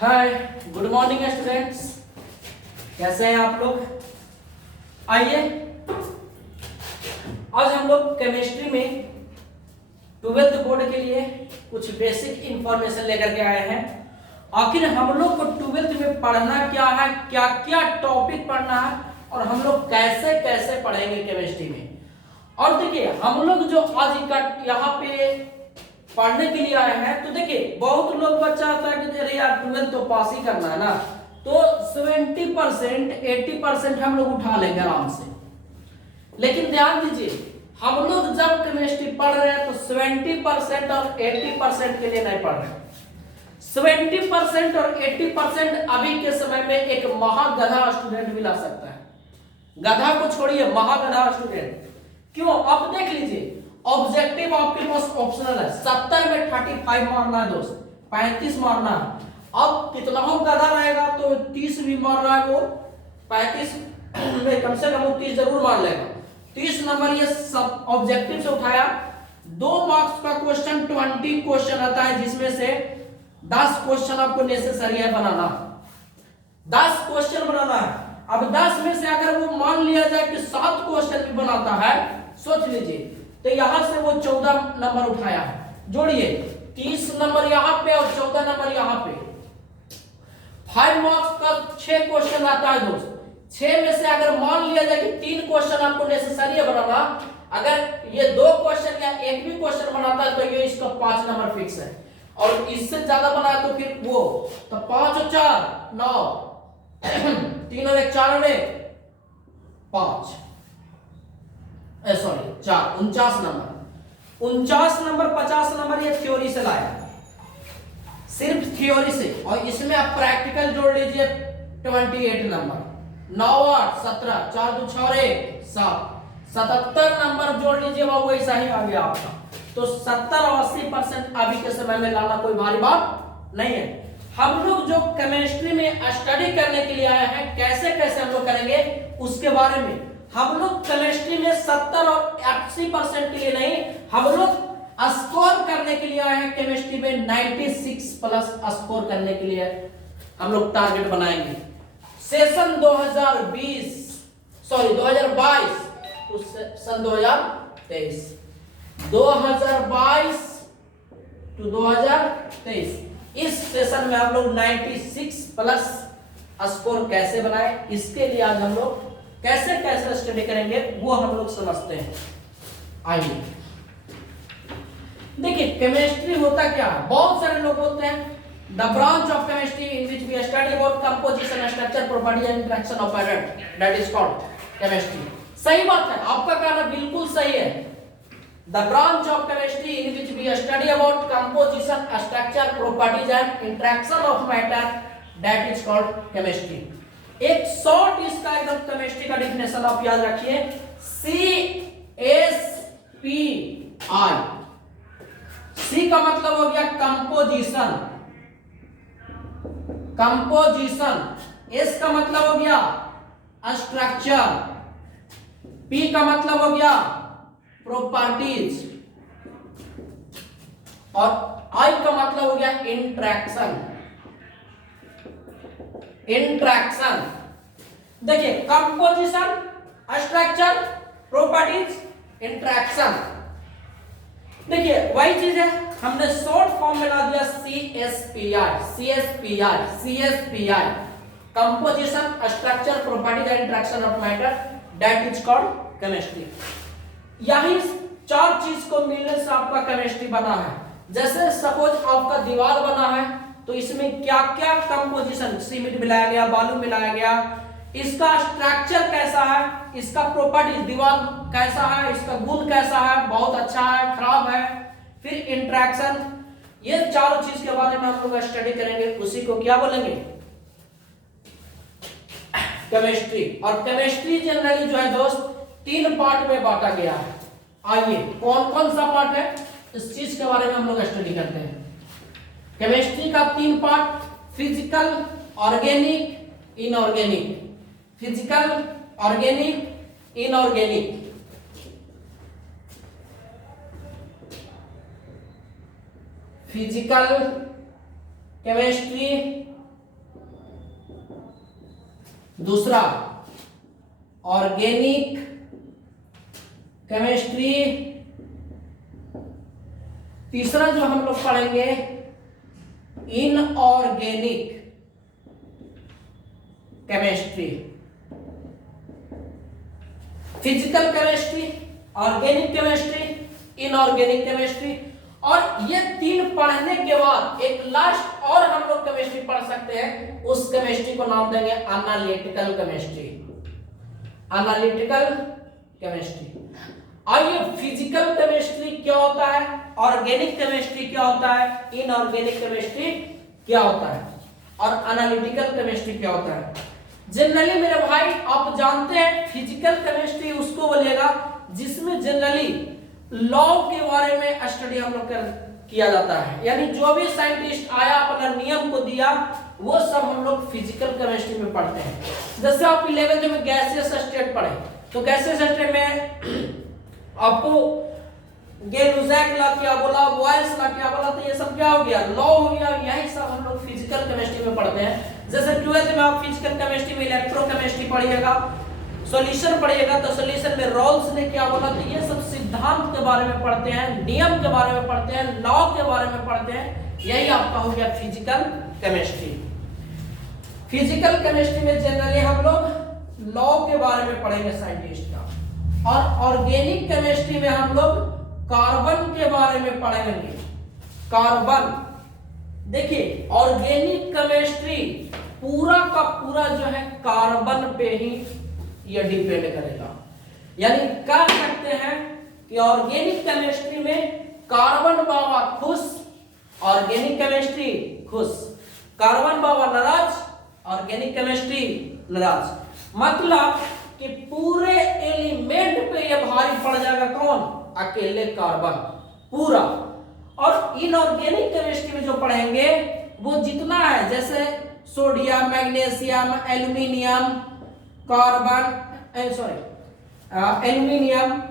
हाय, good morning students. कैसे हैं आप लोग? आइए, आज हम लोग केमिस्ट्री में 12th बोर्ड के लिए कुछ बेसिक इंफॉर्मेशन लेकर के आए हैं। आखिर हम लोग को 12th में पढ़ना क्या है, क्या क्या टॉपिक पढ़ना है और हम लोग कैसे कैसे पढ़ेंगे केमिस्ट्री में। और देखिए, हम लोग जो आज यहाँ पे पढ़ने के लिए आए हैं, तो देखिए बहुत लोग बच्चा होता है कि अरे यार 12th तो पास ही करना है ना, तो 70% 80% हम लोग उठा लेंगे आराम से। लेकिन ध्यान दीजिए, हम लोग जब केमिस्ट्री पढ़ रहे हैं तो 70% और 80% के लिए नहीं पढ़ रहे। 70% और 80% अभी के समय में एक महागधा स्टूडेंट भी ला सकता है। गधा को छोड़िए, महागधा स्टूडेंट। क्यों? अब देख लीजिए, ऑब्जेक्टिव आपके पास ऑप्शनल है। 70 में 35 मारना है दोस्त, 35 मारना है। अब कितना हो गधा रहेगा तो 30 भी मार रहा है वो, 35 में कम से कम 30 जरूर मार लेगा। 30 नंबर ये सब ऑब्जेक्टिव से उठाया। 2 मार्क्स का क्वेश्चन 20 क्वेश्चन आता है, जिसमें से 10 क्वेश्चन आपको नेसेसरी है बनाना। 10 क्वेश्चन बनाना है। अब 10 में से अगर वो मान लिया जाए कि 7 क्वेश्चन भी बनाता है, सोच लीजिए, तो यहां से वो 14 नंबर उठाया है। जोड़िए, 30 नंबर यहां पे और 14 नंबर यहां पे। 5 मार्क्स का 6 क्वेश्चन आता है दोस्त। 6 में से अगर मान लिया जाए कि 3 क्वेश्चन आपको नेसेसरी है बनाना, अगर ये 2 क्वेश्चन या एक भी क्वेश्चन बनाता है तो ये इसका 5 नंबर फिक्स है। और इससे ज्यादा बनाया तो फिर वो, तो 5 और 4 9 3 और 1 4 और 1 5 सॉरी 4 49 नंबर। 49 नंबर 50 नंबर ये थ्योरी से लाया, सिर्फ थ्योरी से। और इसमें आप प्रैक्टिकल जोड़ लीजिए 28 नंबर। 9 8 17 4 2 6 और 1 7 77 नंबर जोड़ लीजिए, वो वैसा ही आ गया आपका। तो 70 और 80% अभी के समय में लाना कोई भारी बात नहीं है। हम लोग जो केमिस्ट्री में स्टडी करने के लिए आए हैं, कैसे कैसे हम लोग करेंगे उसके बारे में। हम लोग केमिस्ट्री में 70 और 80% के लिए नहीं, हम लोग स्कोर करने के लिए आए हैं। केमिस्ट्री में 96 प्लस स्कोर करने के लिए हम लोग टारगेट बनाएंगे। सेशन 2022 तो सन 2023 2022 टू 2023 इस सेशन में हम लोग 96 प्लस स्कोर कैसे बनाए, इसके लिए आज हम लोग कैसे कैसे स्टडी करेंगे वो हम लोग समझते हैं। आइए देखिए, केमिस्ट्री होता क्या है। बहुत सारे लोग बोलते हैं the branch of chemistry in which we study about composition, structure, property and interaction of atom, that is called chemistry. सही बात है, आपका कहना बिल्कुल सही है। The branch of chemistry in which we study about composition, structure, properties and interaction of matter, that is called chemistry. एक short इसका एकदम केमिस्ट्री का डिफिनेशन आप याद रखिए, CSPI। सी का मतलब हो गया कंपोजिशन, एस का मतलब हो गया स्ट्रक्चर, पी का मतलब हो गया प्रॉपर्टीज और आई का मतलब हो गया इंटरेक्शन। देखिए, कंपोजिशन, स्ट्रक्चर, प्रॉपर्टीज, इंटरेक्शन। देखिए वही चीज है, हमने शॉर्ट फॉर्म में ला दिया CSPI, composition, structure, properties and interaction of matter, that is called chemistry. यही 4 चीज को मिलने से आपका केमिस्ट्री बना है। जैसे सपोज आपका दीवार बना है, तो इसमें क्या क्या कंपोजिशन, सीमेंट मिलाया गया, बालू मिलाया गया, इसका स्ट्रक्चर कैसा है, इसका प्रॉपर्टी, दीवार कैसा है, इसका गुण कैसा है, बहुत अच्छा है, खराब है, फिर इंटरेक्शन। ये 4 चीज के बारे में हम लोग स्टडी करेंगे। उसी को क्या बोलेंगे? केमिस्ट्री। और केमिस्ट्री जनरली जो है दोस्त 3 पार्ट में बांटा गया है। आइए, कौन कौन सा पार्ट है इस चीज के बारे में हम लोग स्टडी करते हैं। केमिस्ट्री का 3 part, physical, organic, inorganic. Physical, organic, inorganic. Physical chemistry दूसरा ऑर्गेनिक केमिस्ट्री, तीसरा जो हम लोग पढ़ेंगे inorganic chemistry. Physical chemistry, organic chemistry, inorganic chemistry. और ये तीन पढ़ने के बाद एक लास्ट और हम लोग केमिस्ट्री पढ़ सकते हैं, उस केमिस्ट्री को नाम देंगे एनालिटिकल केमिस्ट्री। Analytical chemistry. आइए, फिजिकल केमिस्ट्री क्या होता है, ऑर्गेनिक केमिस्ट्री क्या होता है, इनऑर्गेनिक केमिस्ट्री क्या होता है और एनालिटिकल केमिस्ट्री क्या होता है। जनरली मेरे भाई आप जानते हैं फिजिकल केमिस्ट्री उसको बोलेगा जिसमें जनरली लॉ के बारे में स्टडी हम लोग किया जाता है, यानी जो भी साइंटिस्ट आया अपना नियम को दिया वो सब हम लोग फिजिकल केमिस्ट्री में पढ़ते हैं। जैसे आप 11th में गैसियस स्टेट पढ़े तो गैसियस स्टेट में आपको गेलुजैक ला क्या बोला, बॉयल्स ला क्या बोला, तो ये सब क्या हो गया, लॉ हो गया। यही सब हम लोग फिजिकल केमिस्ट्री में पढ़ते हैं। जैसे 12th में आप फिजिकल केमिस्ट्री में इलेक्ट्रोकेमिस्ट्री पढ़िएगा, सॉल्यूशन पढ़िएगा तो सॉल्यूशन में रॉल्स ने क्या बोला, तो ये सब सिद्धांत के बारे में पढ़ते हैं, नियम के बारे में पढ़ते हैं, लॉ के बारे में पढ़ते हैं। यही आपका हो गया फिजिकल केमिस्ट्री। फिजिकल केमिस्ट्री में जनरली हम लोग लॉ के बारे में पढ़ेंगे साइंटिस्ट का, और ऑर्गेनिक केमिस्ट्री में हम लोग कार्बन के बारे में पढ़ेंगे। कार्बन, देखिए ऑर्गेनिक केमिस्ट्री पूरा का पूरा जो है कार्बन पे ही ये डिपेंड करेगा। यानी कह सकते हैं कि ऑर्गेनिक केमिस्ट्री में कार्बन बाबा खुश, ऑर्गेनिक केमिस्ट्री खुश, कार्बन बाबा नाराज, ऑर्गेनिक केमिस्ट्री नाराज। मतलब कि पूरे एलिमेंट पे ये भारी पड़ जाएगा कौन, अकेले कार्बन पूरा। और इनऑर्गेनिक केमिस्ट्री में जो पढ़ेंगे वो जितना है, जैसे sodium, magnesium, aluminium, carbon aluminium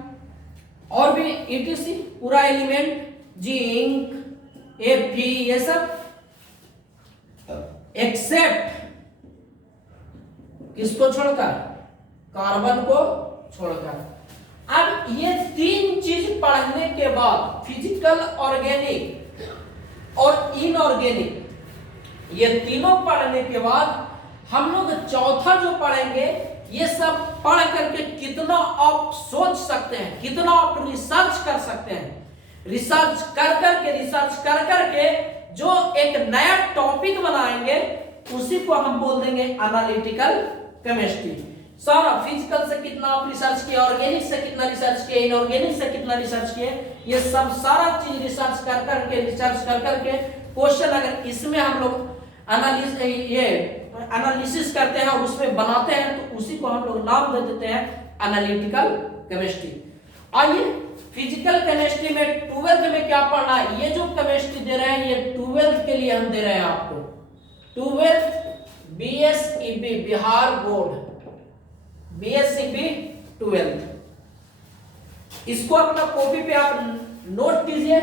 और भी ईटीसी पूरा एलिमेंट, जिंक, Fe, ये सब एक्सेप्ट किसको छोड़कर, कार्बन को छोड़कर। अब ये तीन चीज पढ़ने के बाद फिजिकल, ऑर्गेनिक और इनऑर्गेनिक, ये तीनों पढ़ने के बाद हम लोग चौथा जो पढ़ेंगे, ये सब पढ़ करके कितना आप सोच सकते हैं, कितना आप रिसर्च कर सकते हैं। रिसर्च कर करके जो एक नया टॉपिक बनाएंगे उसी को हम बोल देंगे एनालिटिकल केमिस्ट्री। सारा फिजिकल से कितना आप रिसर्च किए, ऑर्गेनिक से कितना रिसर्च किए, इनऑर्गेनिक से कितना रिसर्च किए, ये सब सारा चीज रिसर्च कर करके क्वेश्चन अगर इसमें हम लोग एनालिसिस करते हैं और उसमें बनाते हैं तो उसी को हम लोग नाम दे देते हैं एनालिटिकल केमिस्ट्री। आइए, फिजिकल केमिस्ट्री में 12th में क्या पढ़ना है, ये जो केमिस्ट्री दे रहे हैं ये 12th के लिए हम दे रहे हैं आपको। 12th BSEB Bihar board, BSEB 12th, इसको अपना कॉपी पे आप नोट कीजिए।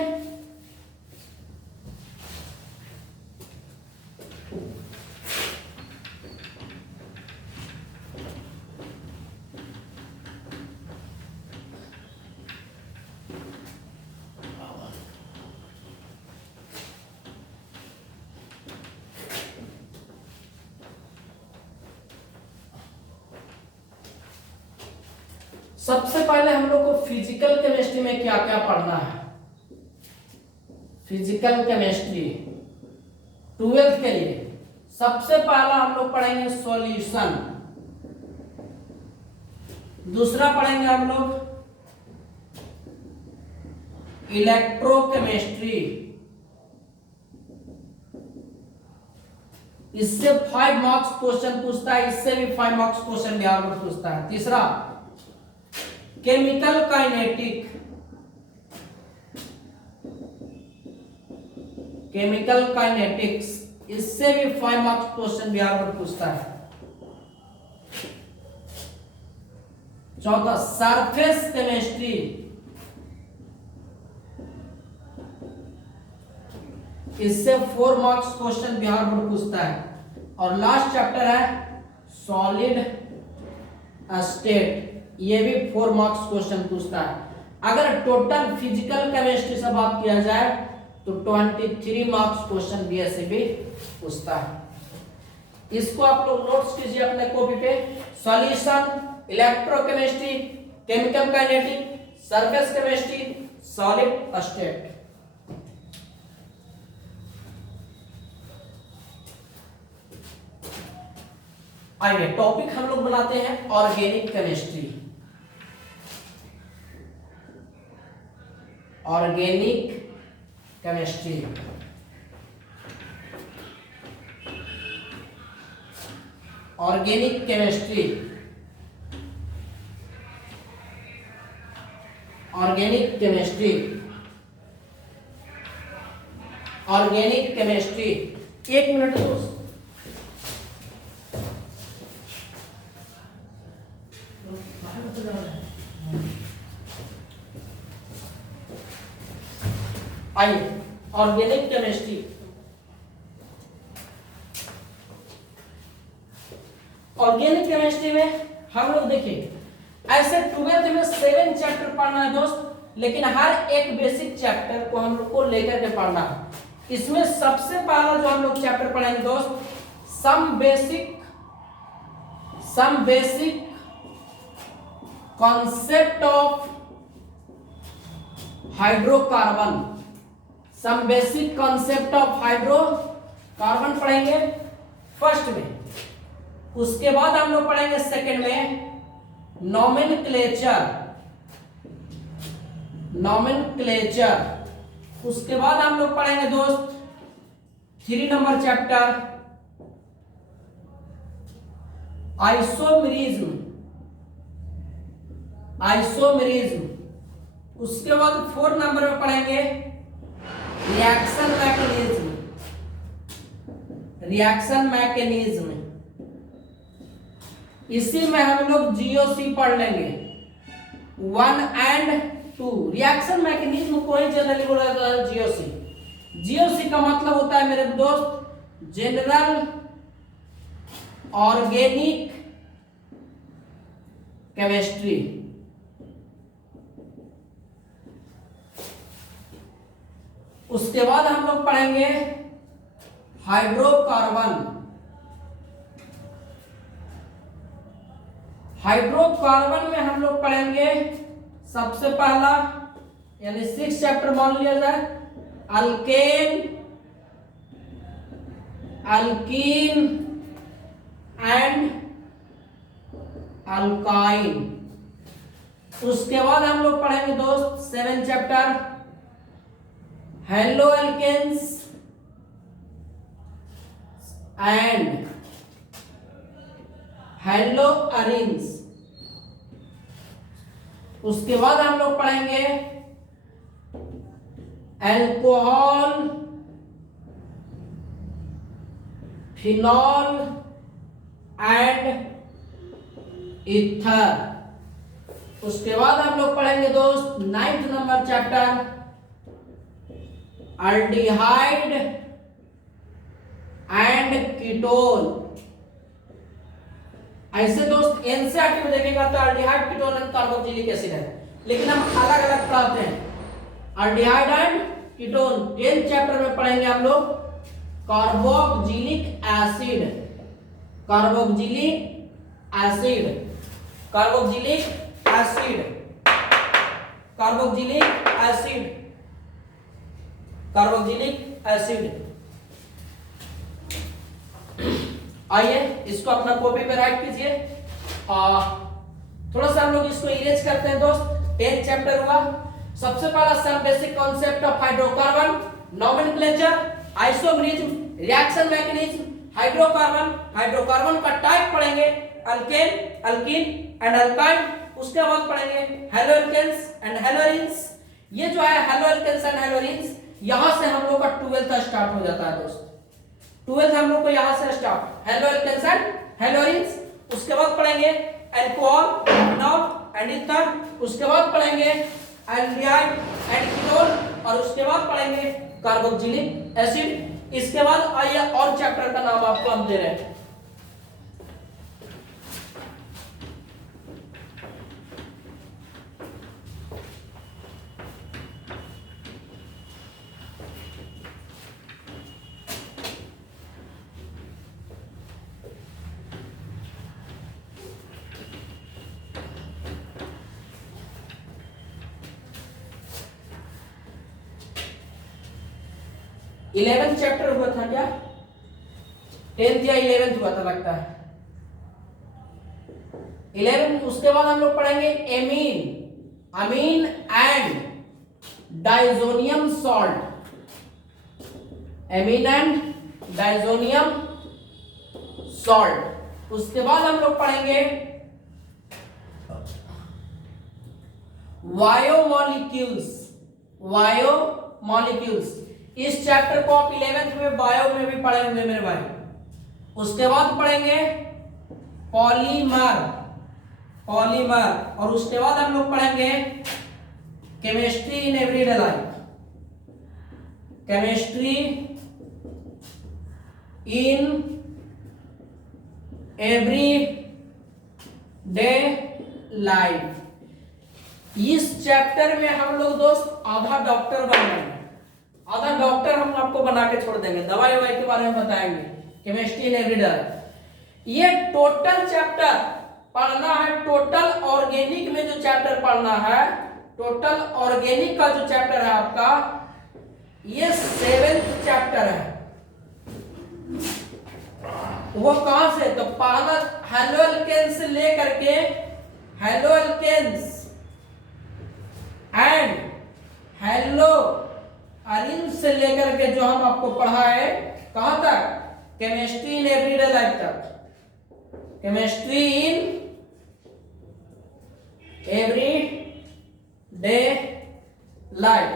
सबसे पहले हम लोग को फिजिकल केमिस्ट्री में क्या क्या पढ़ना है। फिजिकल केमिस्ट्री 12th के लिए सबसे पहला हम लोग पढ़ेंगे सॉल्यूशन, दूसरा पढ़ेंगे हम लोग इलेक्ट्रोकेमिस्ट्री, इससे 5 मार्क्स क्वेश्चन पूछता है, इससे भी 5 मार्क्स क्वेश्चन बिहार में पूछता है। तीसरा केमिकल काइनेटिक, केमिकल काइनेटिक्स, इससे भी 5 मार्क्स क्वेश्चन बिहार में पूछता है। चौथा सरफेस केमिस्ट्री, इससे 4 मार्क्स क्वेश्चन बिहार बोर्ड पूछता है। और लास्ट चैप्टर है सॉलिड स्टेट, ये भी 4 मार्क्स क्वेश्चन पूछता है। अगर टोटल फिजिकल केमिस्ट्री से बात किया जाए तो 23 मार्क्स क्वेश्चन बीएससी भी पूछता है। इसको आप लोग नोट्स कीजिए अपने कॉपी पे। Solution, electrochemistry, chemical kinetic, surface chemistry, solid state. आइए टॉपिक हम लोग बनाते हैं organic chemistry. Organic chemistry, organic chemistry, organic chemistry, organic chemistry. 1 minute दोस्त, आइए ऑर्गेनिक केमिस्ट्री। ऑर्गेनिक केमिस्ट्री में हम लोग देखिए, ऐसे 12th में 7 चैप्टर पढ़ना है दोस्त, लेकिन हर एक बेसिक चैप्टर को हम लोग को लेकर के पढ़ना है। इसमें सबसे पहला जो हम लोग चैप्टर पढ़ेंगे दोस्त, some basic concept of hydrocarbon. Some basic concept of hydrocarbon पढ़ेंगे फर्स्ट में। उसके बाद हम लोग पढ़ेंगे सेकंड में नॉमेनक्लेचर। उसके बाद हम लोग पढ़ेंगे दोस्त 3 नंबर चैप्टर आइसोमेरिज्म। उसके बाद 4 नंबर में पढ़ेंगे रिएक्शन मैकेनिज्म। इसी में हम लोग जीओसी पढ़ लेंगे 1 और 2। रिएक्शन मैकेनिज्म को ही जनरली बोला जाता है जीओसी। जीओसी का मतलब होता है मेरे दोस्त जनरल ऑर्गेनिक केमिस्ट्री। उसके बाद हम लोग पढ़ेंगे हाइड्रोकार्बन में हम लोग पढ़ेंगे सबसे पहला, यानी 6 चैप्टर मान लिया जाए, अल्कीन एंड अल्काइन। उसके बाद हम लोग पढ़ेंगे दोस्त 7 chapter haloalkanes and haloarenes. उसके बाद हम लोग पढ़ेंगे अल्कोहल, फिनॉल एंड ईथर। उसके बाद हम लोग पढ़ेंगे दोस्त 9th number chapter aldehyde and ketone. ऐसे दोस्त एनसीईआरटी में देखेगा तो aldehyde, ketone and carboxylic acid है, लेकिन हम अलग अलग पढ़ाते हैं। Aldehyde and ketone 10th chapter में पढ़ेंगे हम लोग carboxylic acid, carboxylic acid, carboxylic acid, carboxylic acid, carboxylic acid. आइए इसको अपना कॉपी पे राइट कीजिए। थोड़ा सा हम लोग इसको इरेज करते हैं दोस्त। 10th चैप्टर हुआ। सबसे पहला some basic concept of hydrocarbon, nomenclature, isomerism, reaction mechanism, hydrocarbon का टाइप पढ़ेंगे, अल्केन, अल्कीन एंड अल्काइन। उसके बाद पढ़ेंगे हेलोएल्केन्स एंड हेलोरिन्स। ये जो है हेलोएल्केन्स एंड हेलोरिन्स, यहां से हम लोग का 12th स्टार्ट हो जाता है दोस्त। 12th हम लोग को यहां से स्टार्ट, हेलोएल्केन्स एंड हेलोरिन्स। उसके बाद पढ़ेंगे अल्कोहल, फिनॉल एंड ईथर। उसके बाद पढ़ेंगे एल्डिहाइड एंड कीटोन और उसके बाद पढ़ेंगे कार्बोक्सिलिक एसिड। इसके बाद आइए और चैप्टर का नाम आपको हम दे रहे हैं। 11th चैप्टर हुआ था क्या? 10th या 11th हुआ था लगता है 11। उसके बाद हम लोग पढ़ेंगे amine and diazonium salt, amine and diazonium salt. उसके बाद हम लोग पढ़ेंगे बायोमॉलिक्यूल्स। इस चैप्टर को आप 11th में बायो में भी पढ़े होंगे मेरे भाई। उसके बाद पढ़ेंगे पॉलीमर और उसके बाद हम लोग पढ़ेंगे chemistry in everyday life, chemistry in everyday life. इस चैप्टर में हम लोग दोस्त आधा डॉक्टर बनेंगे, आधा डॉक्टर हम आपको बना के छोड़ देंगे, दवाई के बारे में बताएंगे, केमिस्ट्री इन एवरीडे लाइफ। ये टोटल चैप्टर पढ़ना है, टोटल ऑर्गेनिक में जो चैप्टर पढ़ना है, टोटल ऑर्गेनिक का जो चैप्टर है आपका, ये 7th चैप्टर है। वो कहां से? तो पहला हेलो एल्केन्स से लेकर के हेलो एल्केन्स एंड हेलो अरिन से लेकर के जो हम आपको पढ़ा है कहां तक? केमिस्ट्री इन एवरीडे लाइफ तक, केमिस्ट्री इन एवरीडे लाइफ,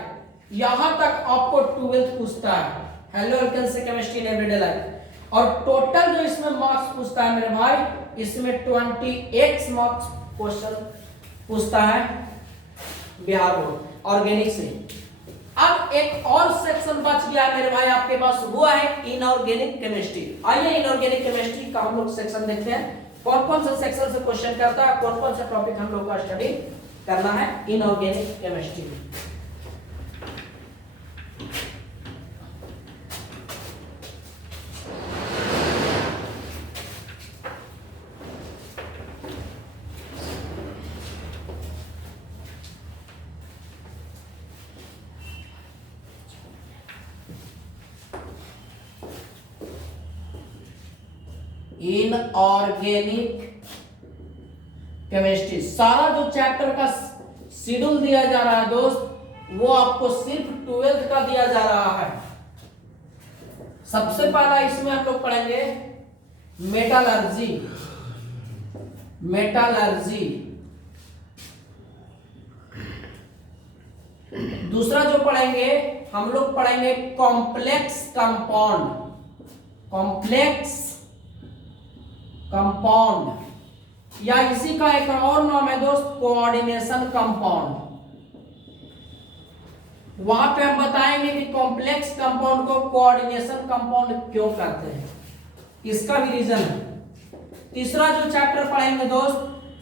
यहां तक आपको 12th पूछता है, हेलो एल्केन्स से केमिस्ट्री इन एवरीडे लाइफ। और टोटल जो इसमें मार्क्स पूछता है मेरे भाई, इसमें 28 मार्क्स क्वेश्चन पूछता है बिहार बोर्ड ऑर्गेनिक से। अब एक और सेक्शन बच गया मेरे भाई आपके पास, वो है इनऑर्गेनिक केमिस्ट्री। आइए इनऑर्गेनिक केमिस्ट्री का हम लोग सेक्शन देखते हैं, कौन कौन से सेक्शन से क्वेश्चन करता है, कौन कौन से टॉपिक हम लोग का स्टडी करना है इनऑर्गेनिक केमिस्ट्री में। इनऑर्गेनिक केमिस्ट्री, सारा जो चैप्टर का शेड्यूल दिया जा रहा है दोस्त, वो आपको सिर्फ 12th का दिया जा रहा है। सबसे पहला इसमें हम लोग पढ़ेंगे मेटालर्जी। दूसरा जो पढ़ेंगे हम लोग पढ़ेंगे कॉम्प्लेक्स कंपाउंड, या इसी का एक और नाम है दोस्त कोऑर्डिनेशन कंपाउंड। वहां पे हम बताएंगे कि कॉम्प्लेक्स कंपाउंड को कोऑर्डिनेशन कंपाउंड क्यों कहते हैं, इसका भी रीजन है। तीसरा जो चैप्टर पढ़ेंगे दोस्त,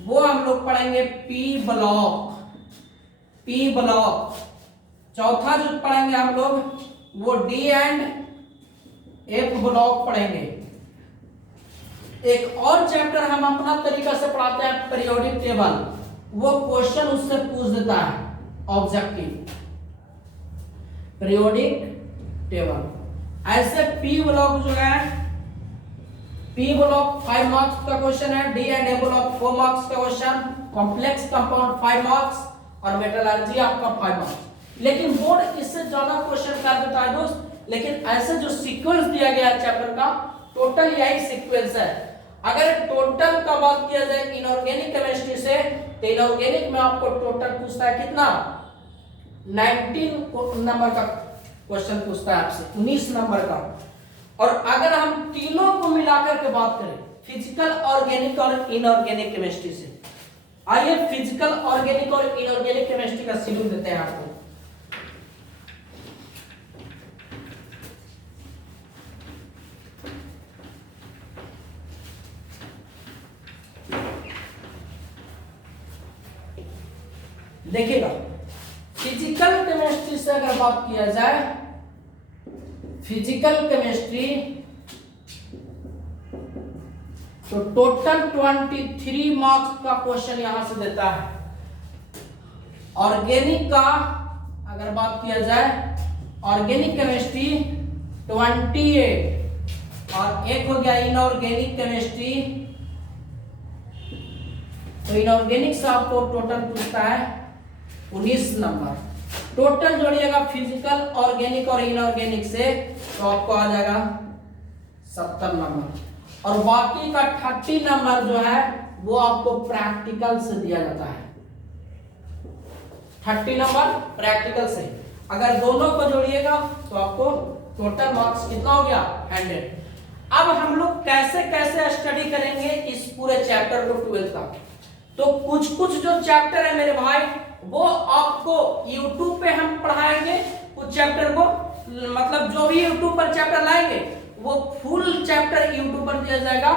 वो हम लोग पढ़ेंगे पी ब्लॉक। चौथा जो पढ़ेंगे हम लोग, वो डी एंड एफ ब्लॉक पढ़ेंगे। एक और चैप्टर हम अपना तरीका से पढ़ाते हैं पीरियोडिक टेबल, वो क्वेश्चन उससे पूछ देता है ऑब्जेक्टिव पीरियोडिक टेबल। ऐसे पी ब्लॉक जो है, पी ब्लॉक 5 मार्क्स का क्वेश्चन है, D and A block 4 marks का क्वेश्चन, कॉम्प्लेक्स कंपाउंड 5 मार्क्स और मेटलर्जी आपका 5 मार्क्स। लेकिन बोर्ड इससे ज्यादा क्वेश्चन कर देता है दोस्त, लेकिन ऐसे जो सीक्वेंस दिया गया है चैप्टर का, टोटल यही सीक्वेंस है। अगर टोटल का बात किया जाए इनऑर्गेनिक केमिस्ट्री से, तो इनऑर्गेनिक में आपको टोटल पूछता है कितना? 19 नंबर का क्वेश्चन पूछता है आपसे, 19 नंबर का। और अगर हम तीनों को मिलाकर के बात करें, फिजिकल, ऑर्गेनिक और इनऑर्गेनिक केमिस्ट्री से, आइए फिजिकल, ऑर्गेनिक और इनऑर्गेनिक केमिस्ट्री का शेड्यूल देते हैं आपको। देखिएगा, फिजिकल केमिस्ट्री से अगर बात किया जाए, फिजिकल केमिस्ट्री तो टोटल 23 मार्क्स का क्वेश्चन यहां से देता है। ऑर्गेनिक का अगर बात किया जाए, ऑर्गेनिक केमिस्ट्री 28 और एक हो गया इनऑर्गेनिक केमिस्ट्री। तो इनऑर्गेनिक से आपको टोटल पूछता है 19 नंबर। टोटल जोड़िएगा फिजिकल, ऑर्गेनिक और इनऑर्गेनिक से तो आपको आ जाएगा 70 नंबर। और बाकी का 30 नंबर जो है वो आपको प्रैक्टिकल से दिया जाता है। 30 नंबर प्रैक्टिकल से। अगर दोनों को जोड़िएगा तो आपको टोटल मार्क्स कितना हो गया 100। अब हम लोग कैसे कैसे स्टडी करेंगे इस पूरे चैप्टर को 12th का। तो कुछ कुछ जो चैप्टर है मेरे भाई वो आपको YouTube पे हम पढ़ाएंगे। कुछ चैप्टर को मतलब जो भी YouTube पर चैप्टर लाएंगे वो फुल चैप्टर YouTube पर दिया जाएगा।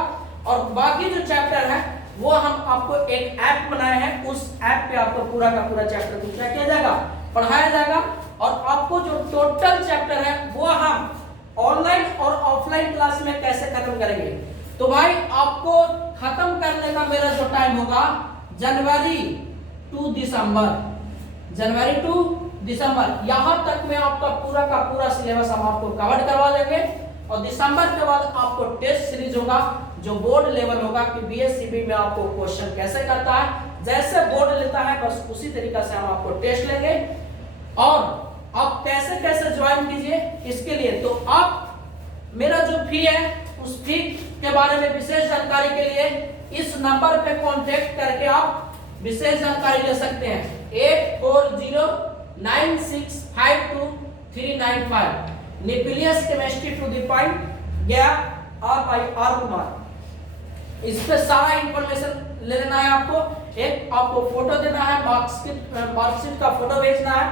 और बाकी जो चैप्टर है वो हम आपको एक ऐप बनाए हैं, उस ऐप पे आपको पूरा का पूरा चैप्टर को क्या किया जाएगा, पढ़ाया जाएगा। और आपको जो टोटल चैप्टर है वो हम ऑनलाइन और ऑफलाइन क्लास में कैसे खत्म करेंगे। तो भाई आपको खत्म करने का मेरा जो टाइम होगा जनवरी टू दिसंबर, जनवरी टू दिसंबर, यहां तक में आपका पूरा का पूरा सिलेबस हम आपको कवर करवा देंगे। और दिसंबर के बाद आपको टेस्ट सीरीज होगा जो बोर्ड लेवल होगा कि बीएससीबी में आपको क्वेश्चन कैसे करता है, जैसे बोर्ड लेता है बस उसी तरीका से हम आपको टेस्ट लेंगे। और आप कैसे कैसे ज्वाइन कीजिए इसके लिए तो आप मेरा जो फी है उस फी के बारे में विशेष जानकारी के लिए इस नंबर पे कांटेक्ट करके आप विशेष जानकारी ले सकते हैं। 8409652395 nucleus chemistry to the point गया आर कुमार। इस पे सारा इंफॉर्मेशन ले लेना है आपको। एक आपको फोटो देना है, मार्कशीट का फोटो भेजना है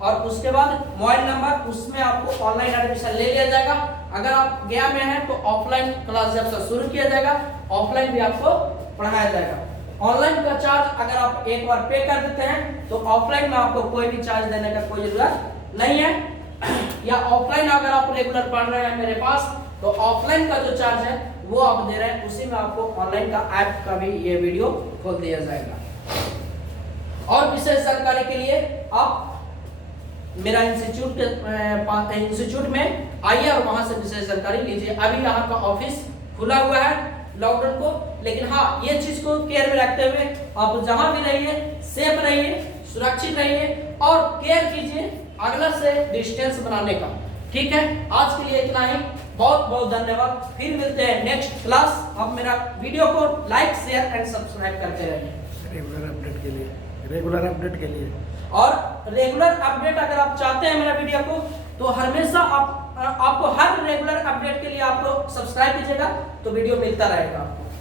और उसके बाद मोबाइल नंबर, उसमें आपको ऑनलाइन एडमिशन ले लिया जाएगा। अगर आप गया में हैं तो ऑफलाइन क्लास जब से शुरू किया जाएगा, ऑफलाइन भी आपको पढ़ाया जाएगा। ऑनलाइन का चार्ज अगर आप एक बार पे कर देते हैं तो ऑफलाइन में आपको कोई भी चार्ज देने का कोई जरूरत नहीं है। या ऑफलाइन अगर आप रेगुलर पढ़ रहे हैं मेरे पास तो ऑफलाइन का जो चार्ज है वो आप दे रहे हैं, उसी में आपको ऑनलाइन का ऐप का भी ये वीडियो खोल दिया जाएगा। और विशेष जानकारी के लिए आप मेरा इंस्टीट्यूट में आइए और वहां से विशेष जानकारी लीजिए। अभी यहाँ का ऑफिस खुला हुआ है लॉकडाउन को, लेकिन हाँ ये चीज को केयर में रखते हुए आप जहां भी रहिए सेफ रहिए, सुरक्षित रहिए और केयर कीजिए अगला से डिस्टेंस बनाने का। ठीक है, आज के लिए इतना ही, बहुत बहुत धन्यवाद। फिर मिलते हैं नेक्स्ट क्लास। आप मेरा वीडियो को लाइक शेयर एंड सब्सक्राइब करते रहिए रेगुलर अपडेट के लिए, रेगुलर अपडेट के लिए। और रेगुलर अपडेट अगर आप चाहते हैं मेरा वीडियो को तो हमेशा आपको हर रेगुलर अपडेट के लिए आपको सब्सक्राइब कीजिएगा तो वीडियो मिलता रहेगा आपको।